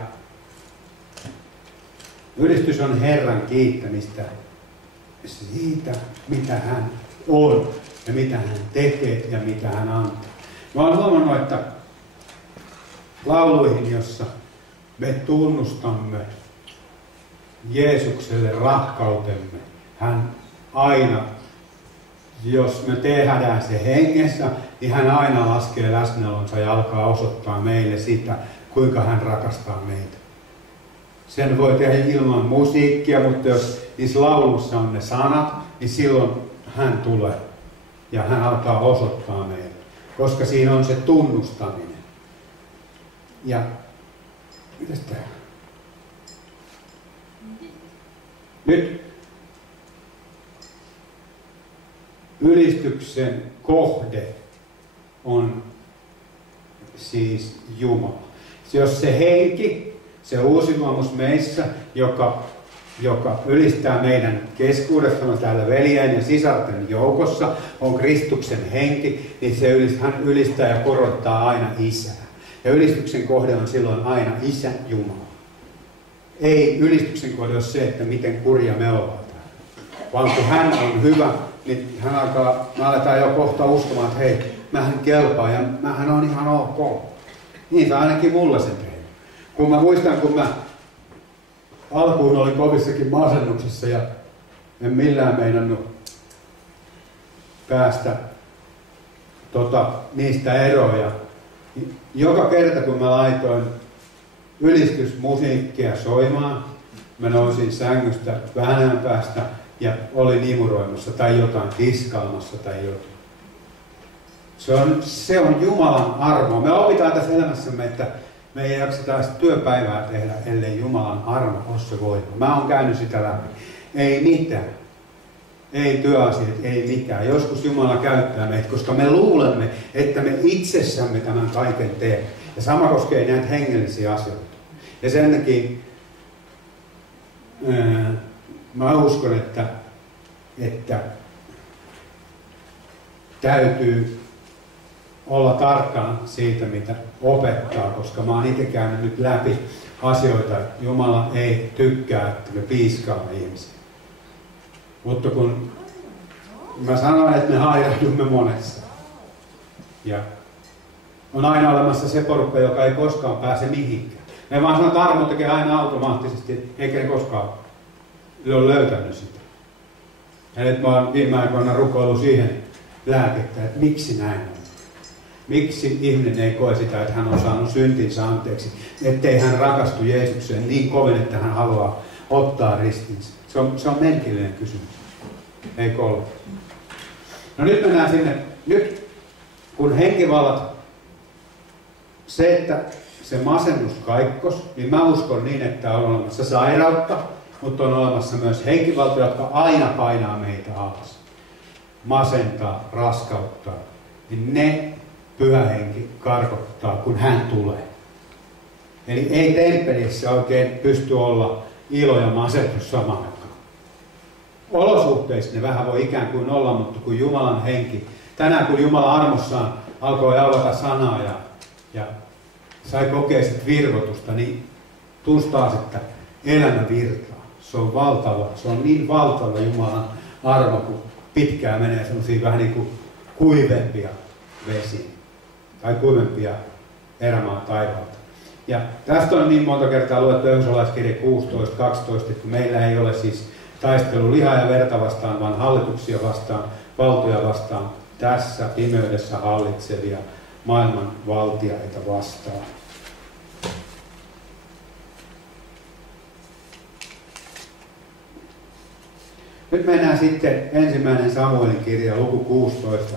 ylistys on Herran kiittämistä siitä, mitä hän on ja mitä hän tekee ja mitä hän antaa. Mä oon huomannut, että lauluihin, jossa me tunnustamme Jeesukselle rakkautemme. Hän aina, jos me tehdään se hengessä, niin hän aina laskee läsnäolonsa ja alkaa osoittaa meille sitä, kuinka hän rakastaa meitä. Sen voi tehdä ilman musiikkia, mutta jos niissä laulussa on ne sanat, niin silloin hän tulee ja hän alkaa osoittaa meille, koska siinä on se tunnustaminen. Ja mitäs tää? Nyt ylistyksen kohde on siis Jumala. Jos se henki, se uusi luomus meissä, joka ylistää meidän keskuudessamme täällä veljen ja sisarten joukossa, on Kristuksen henki, niin hän ylistää ja korottaa aina Isää. Ja ylistyksen kohde on silloin aina Isä Jumala. Ei ylistyksen kohde ole se, että miten kurja me ollaan täällä. Vaan kun hän on hyvä, niin me aletaan jo kohta uskomaan, että hei, mähän kelpaa ja mähän on ihan ok. Niin se ainakin mulla sen tehdään. Kun mä muistan, kun mä alkuun olin kovissakin masennuksessa ja en millään meinannut päästä niistä eroja. Joka kerta kun mä laitoin ylistysmusiikkia soimaan, mä nousin sängystä vähän päästä ja olin imuroimassa tai jotain tiskaamassa tai jotain. Se on Jumalan armo. Me opitaan tässä elämässämme, että me ei jakseta työpäivää tehdä, ellei Jumalan armo ole se voima. Mä oon käynyt sitä läpi. Ei mitään. Ei työasiat, ei mitään. Joskus Jumala käyttää meitä, koska me luulemme, että me itsessämme tämän kaiken teemme. Ja sama koskee näitä hengellisiä asioita. Ja sen takia mä uskon, että täytyy olla tarkkana siitä, mitä opettaa, koska mä oon itse käynyt nyt läpi asioita, että Jumala ei tykkää, että me piiskaamme ihmisiä. Mutta kun mä sanoin, että me hairahdumme monessa. Ja on aina olemassa se porukka, joka ei koskaan pääse mihinkään. Me vaan sanoo, että armo tekee aina automaattisesti, eikä ne koskaan ole löytänyt sitä. Ja nyt mä oon viime aikoina rukoillut siihen lääkettä, että miksi näin on. Miksi ihminen ei koe sitä, että hän on saanut syntinsä anteeksi, ettei hän rakastu Jeesukseen niin kovin, että hän haluaa ottaa ristinsä. Se on merkillinen kysymys. Eikö ole? No nyt mennään sinne. Nyt kun henkivallat, se että se masennus kaikkos, niin mä uskon niin, että on olemassa sairautta, mutta on olemassa myös henkivaltoja, jotka aina painaa meitä alas. Masentaa, raskauttaa. Niin ne Pyhä Henki karkottaa, kun hän tulee. Eli ei temppelissä oikein pysty olla ilo ja masennus samaan aikaan. Olosuhteissa ne vähän voi ikään kuin olla, mutta kun Jumalan henki, tänään kun Jumala armossaan alkoi avata sanaa ja sai kokea sitä virvotusta, niin tunsi taas, että elämä virtaa. Se on valtava, se on niin valtava Jumalan armo, kun pitkään menee semmoisia vähän niin kuin kuivempia vesiä tai kuivempia erämaan taivaalta. Ja tästä on niin monta kertaa luettu Efesolaiskirje 16:12, että meillä ei ole siis taistelu lihaa ja verta vastaan, vaan hallituksia vastaan, valtoja vastaan, tässä pimeydessä hallitsevia maailman valtiaita vastaan. Nyt mennään sitten 1. Samuelin kirja, luku 16.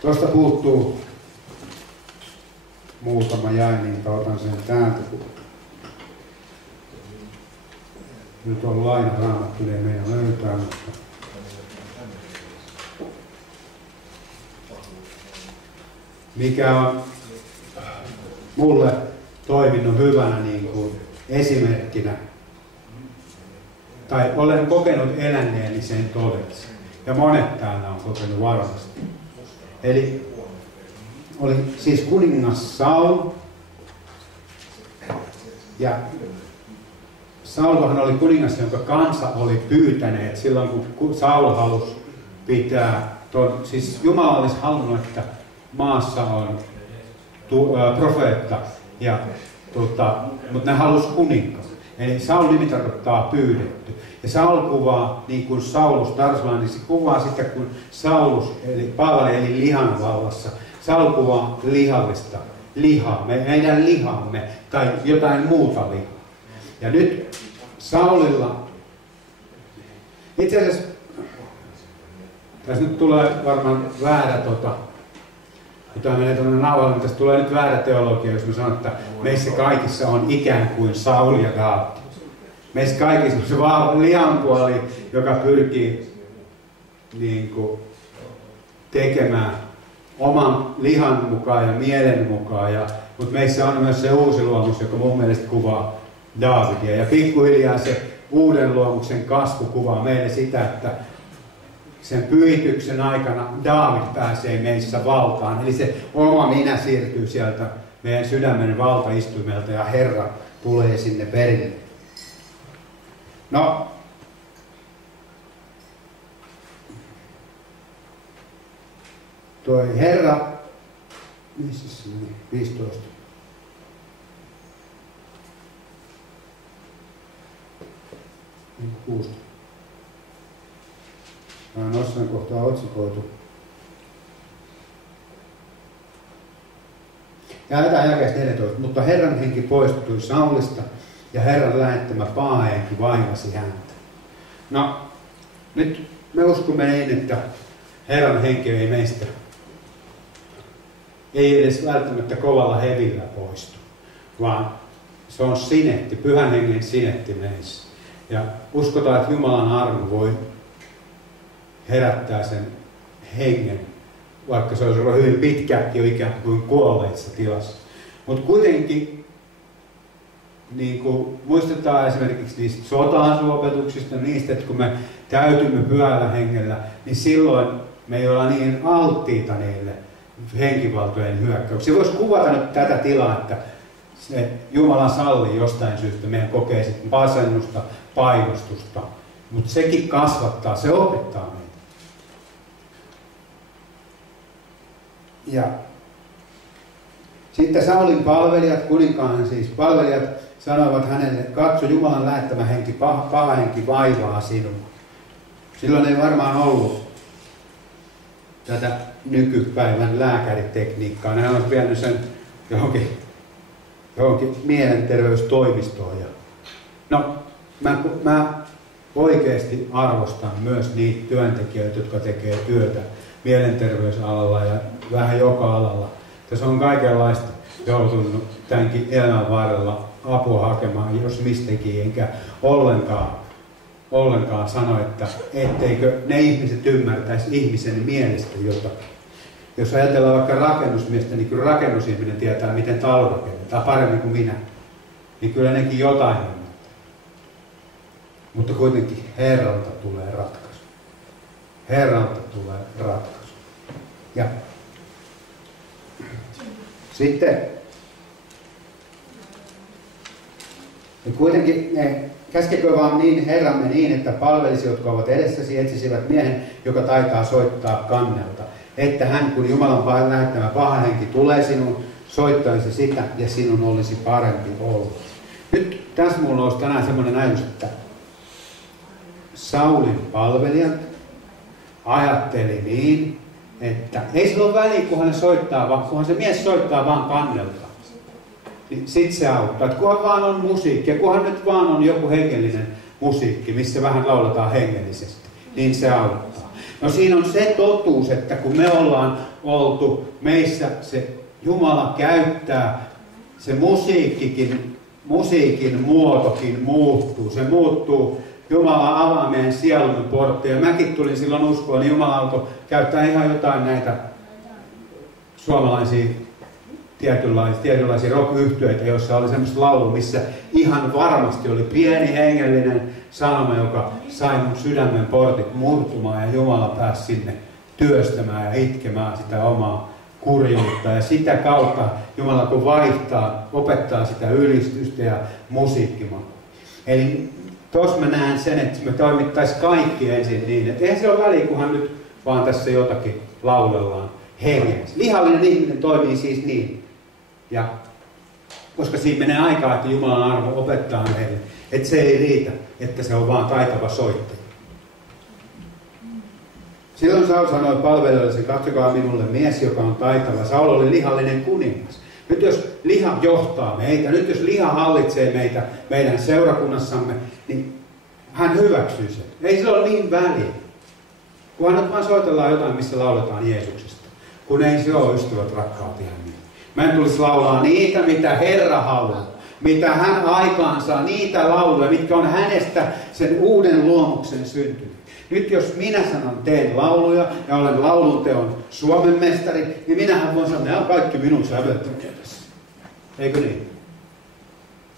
Tuosta puuttuu muutama jae, niin otan sen täältä. Nyt on lainaraamattu, ei meidän löytää, mutta mikä on mulle toiminut hyvänä niin kuin esimerkkinä, tai olen kokenut elänneeni sen todeksi, ja monet täällä on kokenut varmasti. Eli oli siis kuningas Saul, ja Saulhan oli kuningas, jonka kansa oli pyytäneet silloin, kun Saul halusi pitää, siis Jumala olisi halunnut, että maassa on profeetta ja mutta ne halusi kuninkaan. Eli Saul nimi tarkoittaa pyydetty. Ja Saul kuvaa, niin kuin Saulus Tarsulla, niin se kuvaa sitä, kun Saulus, eli Paavali, eli lihan vallassa. Saul kuvaa lihallista lihaa, meidän lihamme tai jotain muuta lihaa. Ja nyt Saulilla, itse asiassa, tässä nyt tulee varmaan väärä kun tämä menee tuonne nauhalle, niin tässä tulee nyt väärä teologia, jos mä sanon, että meissä kaikissa on ikään kuin Saul ja Daavid. Meissä kaikissa on se vaan lihanpuoli, joka pyrkii niin kuin, tekemään oman lihan mukaan ja mielen mukaan. Mutta meissä on myös se uusi luomus, joka mun mielestä kuvaa Daavidia. Ja pikkuhiljaa se uuden luomuksen kasvu kuvaa meille sitä, että sen pyhityksen aikana Daavid pääsee meissä valtaan. Eli se oma minä siirtyy sieltä meidän sydämen valtaistuimelta ja Herra tulee sinne perille. No, toi Herra, missä se meni? 15. Niin 16. Tämä on jossain kohtaa otsikoitu. Jaetaan jakeesta 14. Mutta Herran henki poistui Saulista ja Herran lähettämä paahenki vaivasi häntä. No, nyt me uskomme niin, että Herran henki ei meistä ei edes välttämättä kovalla hevillä poistu, vaan se on sinetti, pyhän hengen sinetti meissä. Ja uskotaan, että Jumalan armo voi herättää sen hengen, vaikka se olisi ollut hyvin pitkään jo ikään kuin kuolleissa tilassa. Mutta kuitenkin, niin kuin muistetaan esimerkiksi niistä sotaasuopetuksista, niistä, että kun me täytymme pyhällä hengellä, niin silloin me ei olla niin alttiita niille henkivaltojen hyökkäyksiä. Voisi kuvata nyt tätä tilaa, että se Jumala sallii jostain syystä meidän kokee sitten masennusta, painostusta, mutta sekin kasvattaa, se opettaa meitä. Ja sitten Saulin palvelijat, kuninkaan siis palvelijat, sanoivat hänelle, katso Jumalan lähettämä henki, paha henki vaivaa sinua. Silloin ei varmaan ollut tätä nykypäivän lääkäritekniikkaa. Ne ovat vienyt sen johonkin mielenterveystoimistoon. No, mä oikeasti arvostan myös niitä työntekijöitä, jotka tekee työtä mielenterveysalalla ja vähän joka alalla. Tässä on kaikenlaista joutunut tämänkin elämän varrella apua hakemaan, jos mistäkin, enkä ollenkaan sano, että etteikö ne ihmiset ymmärtäisi ihmisen mielestä jotakin. Jos ajatellaan vaikka rakennusmiestä, niin kyllä rakennusihminen tietää, miten talo rakennetaan paremmin kuin minä. Niin kyllä nekin jotain ymmärtää. Mutta kuitenkin Herralta tulee ratkaisu. Herralta tulee ratkaisu. Ja sitten ja kuitenkin ne käskekö vaan niin Herramme niin, että palvelisi, jotka ovat edessäsi, etsisivät miehen, joka taitaa soittaa kannelta. Että hän, kun Jumalan lähettämä paha henki tulee sinun, soittaisi sitä ja sinun olisi parempi olla. Nyt tässä minulla olisi tänään semmoinen ajatus, että Saulin palvelijat ajatteli niin, että ei sillä ole väliä, kunhan se mies soittaa vaan kannelta. Niin sit se auttaa. Että kunhan vaan on musiikki ja kunhan nyt vaan on joku hengellinen musiikki, missä vähän lauletaan hengellisesti, niin se auttaa. No siinä on se totuus, että kun me ollaan oltu, meissä se Jumala käyttää, se musiikin muotokin muuttuu. Se muuttuu. Jumala avaa meidän sielun portteja. Mäkin tulin silloin uskoon, niin Jumala alkoi käyttää ihan jotain näitä suomalaisia tietynlaisia rock-yhtyeitä, joissa oli semmoista laulu, missä ihan varmasti oli pieni hengellinen sanoma, joka sai mun sydämen portit murtumaan ja Jumala pääsi sinne työstämään ja itkemään sitä omaa kurjuutta. Ja sitä kautta Jumala kun opettaa sitä ylistystä ja musiikkimakua. Eli tuossa mä näen sen, että me toimittaisiin kaikki ensin niin, että eihän se ole väliä, kunhan nyt vaan tässä jotakin laulellaan hengessä. Lihallinen ihminen toimii siis niin. Ja Koska siinä menee aikaa, että Jumalan armo opettaa meille, että se ei riitä, että se on vaan taitava soittaja. Silloin Saul sanoi palvelijoille, katsokaa minulle mies, joka on taitava. Saul oli lihallinen kuningas. Nyt jos liha johtaa meitä, nyt jos liha hallitsee meitä meidän seurakunnassamme, niin hän hyväksyy sen. Ei sillä ole niin väliä. Kunhan nyt vaan soitellaan jotain, missä lauletaan Jeesuksesta. Kun ei se ole, ystävät rakkaat ihan niin. Meidän tulisi laulaa niitä, mitä Herra haluaa. Mitä hän aikaansaa, niitä lauluja, mitkä on hänestä sen uuden luomuksen syntynyt. Nyt jos minä sanon, teen lauluja ja olen laulunteon Suomen mestari, niin minähän voin sanoa, että nämä on kaikki minun säveltämiä tässä. Eikö niin?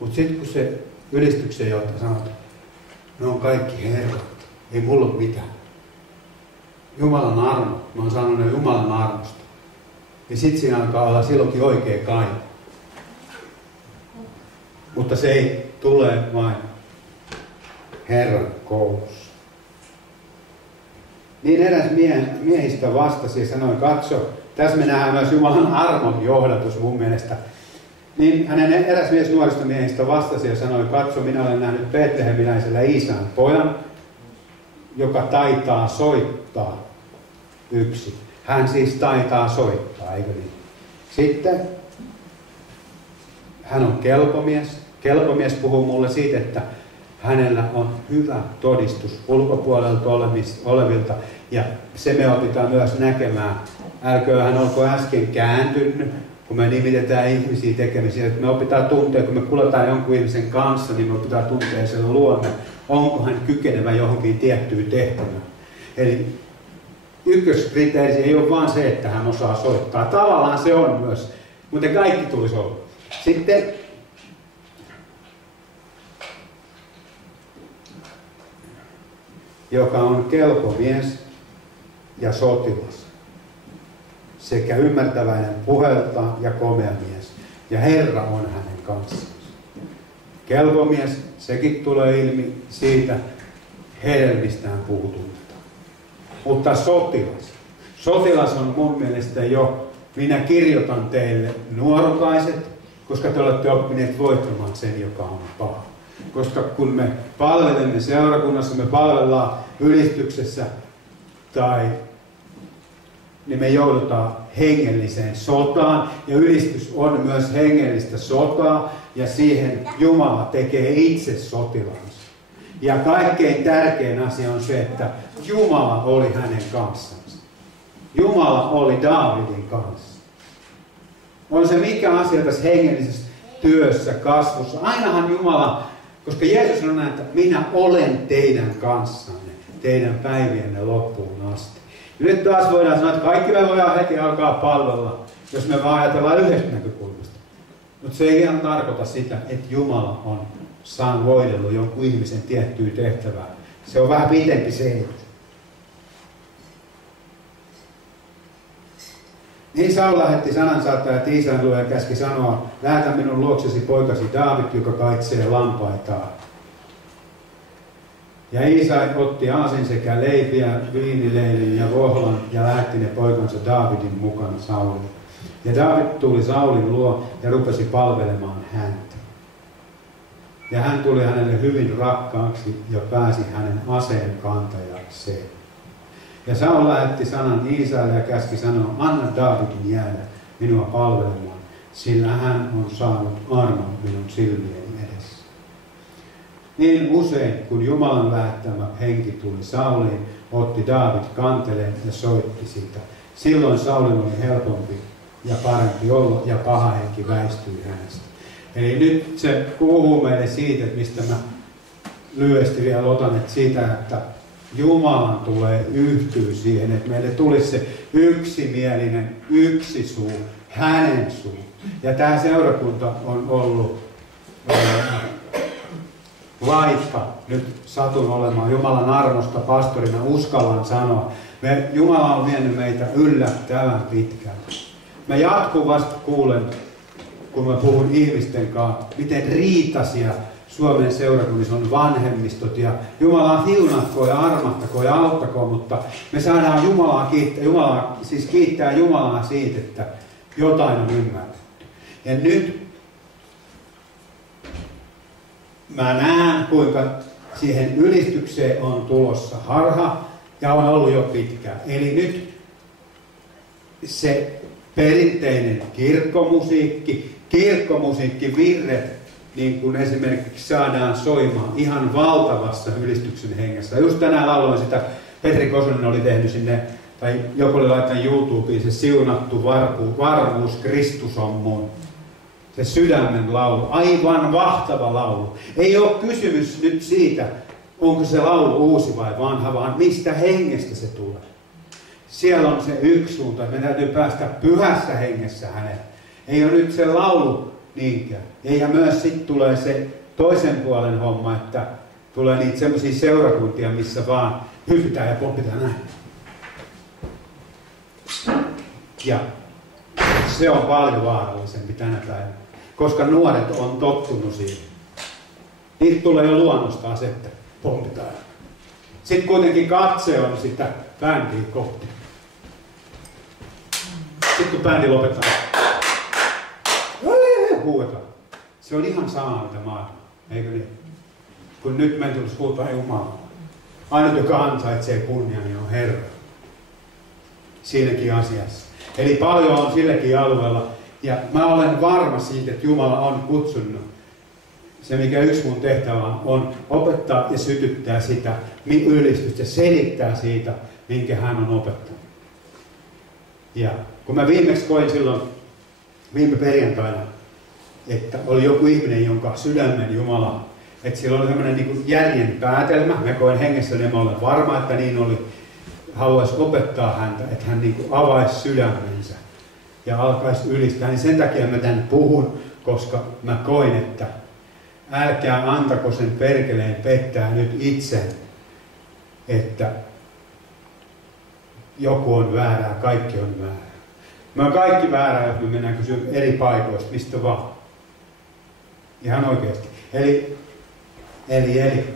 Mutta sitten kun se ylistyksen johtaja sanoo, että ne on kaikki Herrat, ei mulla ole mitään. Jumalan armo, mä oon sanonut ne Jumalan armosta. Ja sitten siinä alkaa olla silloinkin oikea kaivo. Mutta se ei tule vain Herran koulussa. Niin eräs miehistä vastasi ja sanoi, katso, tässä me nähdään myös Jumalan armon johdatus mun mielestä. Niin hänen eräs mies nuorista miehistä vastasi ja sanoi, katso, minä olen nähnyt Betlehemiläisellä Iisan pojan, joka taitaa soittaa yksi. Hän siis taitaa soittaa, eikö niin? Sitten hän on kelpomies. Kelpomies puhuu mulle siitä, että hänellä on hyvä todistus ulkopuolelta olevilta. Ja se me opitaan myös näkemään. Älköön olko äsken kääntynyt, kun me nimitetään ihmisiä tekemisiä. Että me opitaan tuntea, kun me kuljetaan jonkun ihmisen kanssa, niin me opitaan tuntea sen luonne. Onko hän kykenevä johonkin tiettyyn tehtävään. Eli ykköskriteeri ei ole vain se, että hän osaa soittaa. Tavallaan se on myös, mutta kaikki tulisi olla. Sitten joka on kelpomies ja sotilas, sekä ymmärtäväinen puheeltaan ja komea mies, ja Herra on hänen kanssaan. Kelpomies, sekin tulee ilmi siitä hedelmistään puutunta. Mutta sotilas on mun mielestä jo, minä kirjoitan teille nuorukaiset, koska te olette oppineet voittamaan sen, joka on paha. Koska kun me palvelemme seurakunnassa, me palvellaan ylistyksessä, niin me joudutaan hengelliseen sotaan. Ja ylistys on myös hengellistä sotaa, ja siihen Jumala tekee itse sotilaansa. Ja kaikkein tärkein asia on se, että Jumala oli hänen kanssansa. Jumala oli Daavidin kanssa. On se mikä asia tässä hengellisessä työssä, kasvussa. Ainahan Jumala, koska Jeesus on näin, että minä olen teidän kanssanne, teidän päivienne loppuun asti. Ja nyt taas voidaan sanoa, että kaikki me voidaan heti alkaa palvella, jos me vaan ajatellaan yhdestä näkökulmasta. Mutta se ei ihan tarkoita sitä, että Jumala on voidellut jonkun ihmisen tiettyä tehtävää. Se on vähän pitempi selitys. Niin Saul lähetti sanansaattaja Iisain luo ja käski sanoa, lähetä minun luoksesi poikasi Daavid, joka kaitsee lampaitaan. Ja Iisai otti aasin sekä leipiä, viinileilin ja vohlan ja lähetti ne poikansa Daavidin mukana Saulille. Ja Daavid tuli Saulin luo ja rupesi palvelemaan häntä. Ja hän tuli hänelle hyvin rakkaaksi ja pääsi hänen aseen kantajakseen. Ja Saul lähetti sanan Iisaille ja käski sanoa, anna Daavidin jäädä minua palvelemaan, sillä hän on saanut armon minun silmieni edessä. Niin usein, kun Jumalan lähettämä henki tuli Sauliin, otti Daavid kanteleen ja soitti sitä. Silloin Saulin oli helpompi ja parempi olla ja paha henki väistyi hänestä. Eli nyt se puhuu meille siitä, että mistä mä lyhyesti vielä otan, että siitä, että Jumalan tulee yhtyä siihen, että meille tulisi se yksimielinen, yksi suu, hänen suu. Ja tämä seurakunta on ollut, vaikka nyt satun olemaan Jumalan armosta pastorina, uskallan sanoa, Jumala on vienyt meitä yllättävän pitkään. Mä jatkuvasti kuulen, kun mä puhun ihmisten kanssa, miten riitaisia Suomen seurakunnissa on vanhemmistot ja Jumalaa siunatkoon ja armahtakoon ja auttakoon, mutta me saadaan kiittää Jumalaa siitä, että jotain on ymmärretty. Ja nyt mä näen, kuinka siihen ylistykseen on tulossa harha ja on ollut jo pitkään. Eli nyt se perinteinen kirkkomusiikkivirret, niin kuin esimerkiksi saadaan soimaan ihan valtavassa ylistyksen hengessä. Just tänään lauloin sitä, Petri Kosonen oli tehnyt sinne, tai joku oli laittanut YouTubeen se siunattu varmuus Kristus on mun. Se sydämen laulu, aivan mahtava laulu. Ei ole kysymys nyt siitä, onko se laulu uusi vai vanha, vaan mistä hengestä se tulee. Siellä on se yksi suunta, että me täytyy päästä pyhässä hengessä hänelle. Ei ole nyt se laulu niinkään. Ja myös sitten tulee se toisen puolen homma, että tulee niitä semmoisia seurakuntia, missä vaan hypitään ja pompitaan näin. Ja se on paljon vaarallisempi tänä päivänä, koska nuoret on tottunut siihen. Niitä tulee jo luonnostaan se, että pompitaan. Sitten kuitenkin katse on sitä bändiä kohti. Sitten kun bändi lopettaa, huudetaan. Se on ihan sama mitä maailma, eikö niin? Kun nyt meidän tulisi huutaa Jumalaa. Ainoa, joka ansaitsee kunnia, niin on Herra. Siinäkin asiassa. Eli paljon on silläkin alueella. Ja mä olen varma siitä, että Jumala on kutsunut. Se, mikä yksi mun tehtävä on opettaa ja sytyttää sitä ylistystä ja selittää siitä, minkä hän on opettanut. Ja kun mä viimeksi koin silloin viime perjantaina, että oli joku ihminen, jonka sydämen Jumala, että sillä oli tämmöinen niin kuin järjen päätelmä. Mä koin hengessä, niin mä olen varma, että niin oli. Haluaisi opettaa häntä, että hän niin kuin avaisi sydämensä ja alkaisi ylistää. Niin sen takia mä tämän puhun, koska mä koin, että älkää antako sen perkeleen pettää nyt itse, että joku on väärää, kaikki on väärää. Me on kaikki väärää, jos me mennään kysymään eri paikoista, mistä vaan. Ihan oikeasti. Eli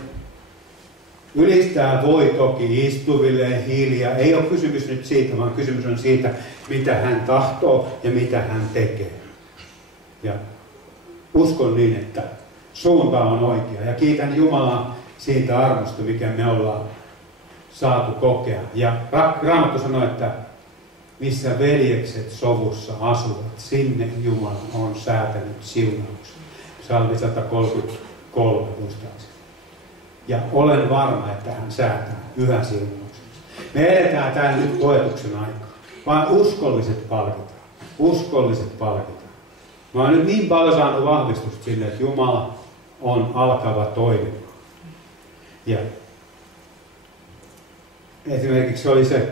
ylistää voi toki istuville hiljaa. Ei ole kysymys nyt siitä, vaan kysymys on siitä, mitä hän tahtoo ja mitä hän tekee. Ja uskon niin, että suunta on oikea. Ja kiitän Jumalaa siitä armosta, mikä me ollaan saatu kokea. Ja Raamattu sanoo, että missä veljekset sovussa asuvat, sinne Jumala on säätänyt siunauksen. Psalmi 133 muistaakseni. Ja olen varma, että hän säätää yhä siunauksen. Me eletään täällä nyt koetuksen aikaa. Vaan uskolliset palkitaan. Uskolliset palkitaan. Mä oon nyt niin paljon saanut vahvistusta sille, että Jumala on alkava toimimaan. Ja esimerkiksi oli se,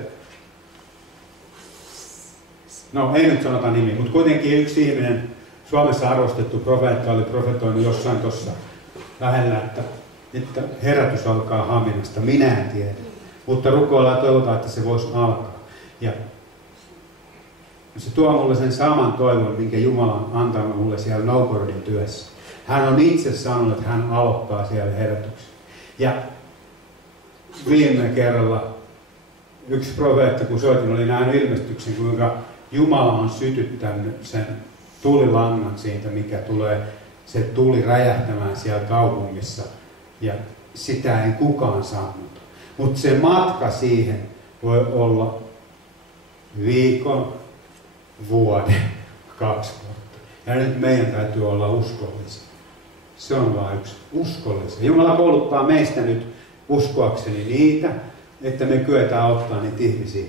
no ei nyt sanota nimi, mutta kuitenkin yksi ihminen, Suomessa arvostettu profeetta, oli profetoinut jossain tuossa lähellä, että herätys alkaa Haminasta. Minä en tiedä, mutta rukoillaan toivotaan, että se voisi alkaa. Ja se tuo mulle sen saman toivon, minkä Jumala on antanut mulle siellä Novgorodin työssä. Hän on itse sanonut, että hän aloittaa siellä herätyksen. Ja viime kerralla yksi profeetta, kun soitin, oli nähnyt ilmestyksen, kuinka Jumala on sytyttänyt sen tulilangan siitä, mikä tulee, se tuli räjähtämään siellä kaupungissa. Ja sitä ei kukaan saanut. Mutta se matka siihen voi olla viikon, vuoden, 2 vuotta. Ja nyt meidän täytyy olla uskollisia. Se on vain yksi. Uskollisia. Jumala kouluttaa meistä nyt uskoakseni niitä, että me kyetään ottaa niitä ihmisiä.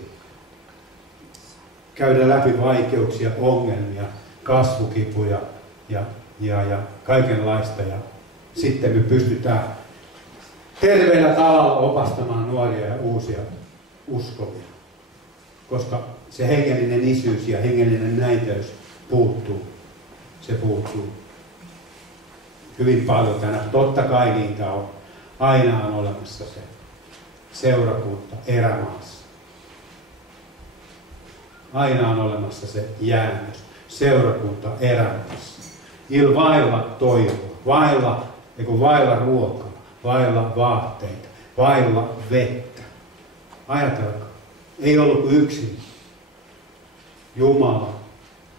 Käydä läpi vaikeuksia, ongelmia, kasvukipuja ja kaikenlaista. Ja sitten me pystytään terveellä tavalla opastamaan nuoria ja uusia uskovia. Koska se hengellinen isyys ja hengellinen näytöys puuttuu. Se puuttuu hyvin paljon tänään. Totta kai niitä on. Aina on olemassa se seurakunta erämaassa. Aina on olemassa se jäännös. Seurakunta erämaassa. Vailla toivoa, vailla ruokaa, vailla vaatteita, vailla vettä. Ajatelkaa. Ei ollut kuin yksin. Jumala,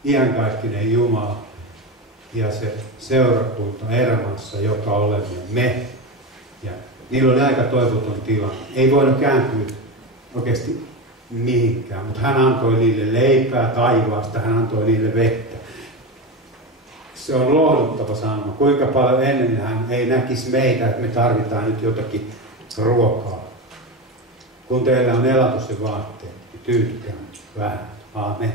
iankaikkinen Jumala, ja se seurakunta Ermassa, joka olemme me. Ja niillä oli aika toivoton tilanne. Ei voinut kääntyä oikeasti mihinkään, mutta hän antoi niille leipää taivaasta, hän antoi niille vettä. Se on lohduttava sanoma, kuinka paljon ennen hän ei näkisi meitä, että me tarvitaan nyt jotakin ruokaa. Kun teillä on elatus ja vaatteet, niin tyytkää vähän. Aamen.